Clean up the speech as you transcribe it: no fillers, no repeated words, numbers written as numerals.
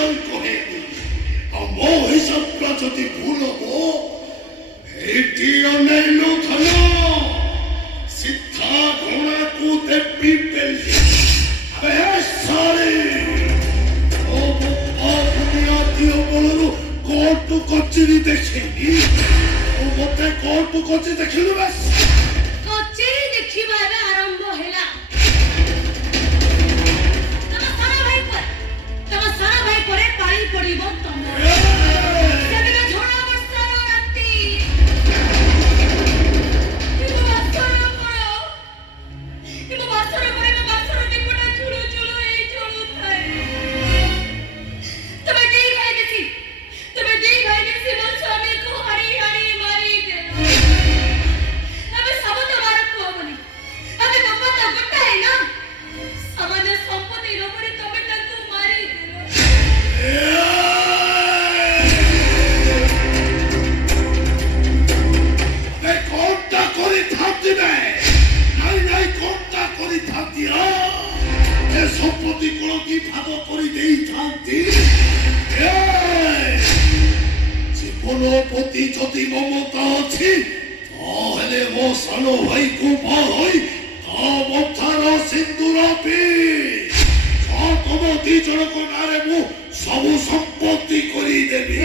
ଜଲ୍ କହେନି ଆଉ ମୋ ହିସାବଟା ଯଦି ଭୁଲ ହବ ଏଇଠି ଅନେଇଲୁ ଧନ ସିଧା ଘୋଡ଼ାକୁ ଦେବି ପେଲି ଆବେ ସାରି ଓ ବୋପା ବୁନିୟାଦି ଅମଳରୁ କୋର୍ଟ କଚେରୀ ଦେଖେନି ଓ ମତେ କୋର୍ଟ କଚେରୀ ଦେଖିଲୁ ବାସ୍ କଚେରୀ ଦେଖିବା ଏବେ ଆରମ୍ଭ ହେଲା ତମ ସାନ ଭାଇ ପରେ ପାଳି ପଡ଼ିବ ତମର ସେଦିନ ଝଡ଼ ବର୍ଷାର ରାତି କିନ୍ତୁ ବାସର ପରେ ମୋ ବାସର ଦୀପଟା ଝୁଳୁ ଝୁଳୁ ହେଇ ଜଳୁଥାଏ ତମେ ଦି ଭାଇ ବେଶୀ ମୋ ସ୍ୱାମୀକୁ ହାଣି ମାରିଦେଲ ଏବେ ସବୁ ତମର ପୁଅବନି ଏବେ ବାପା ତ ଗୋଟାଏ ନା ସାମାନ୍ୟ ସମ୍ପତ୍ତି ଲୋଭରେ ତମେ ତାଙ୍କୁ ମାରିଦେଲ কোনটা করিথান্তি নাই কোনটা করিথান্তি এ সম্পত্তি গুলো কি ভাগ করে দেইথান্তি জীবন প্রতি যদি মমতা ଅଛି তাহলে ମୋ ସାନ ଭାଇକୁ ବାହା ହୋଇ ତା ମଥାର ସିନ୍ଦୁର ତମ ଦି ଜଣଙ୍କ ନାଁରେ ମୁଁ ସବୁ ସମ୍ପତ୍ତି କରିଦେବି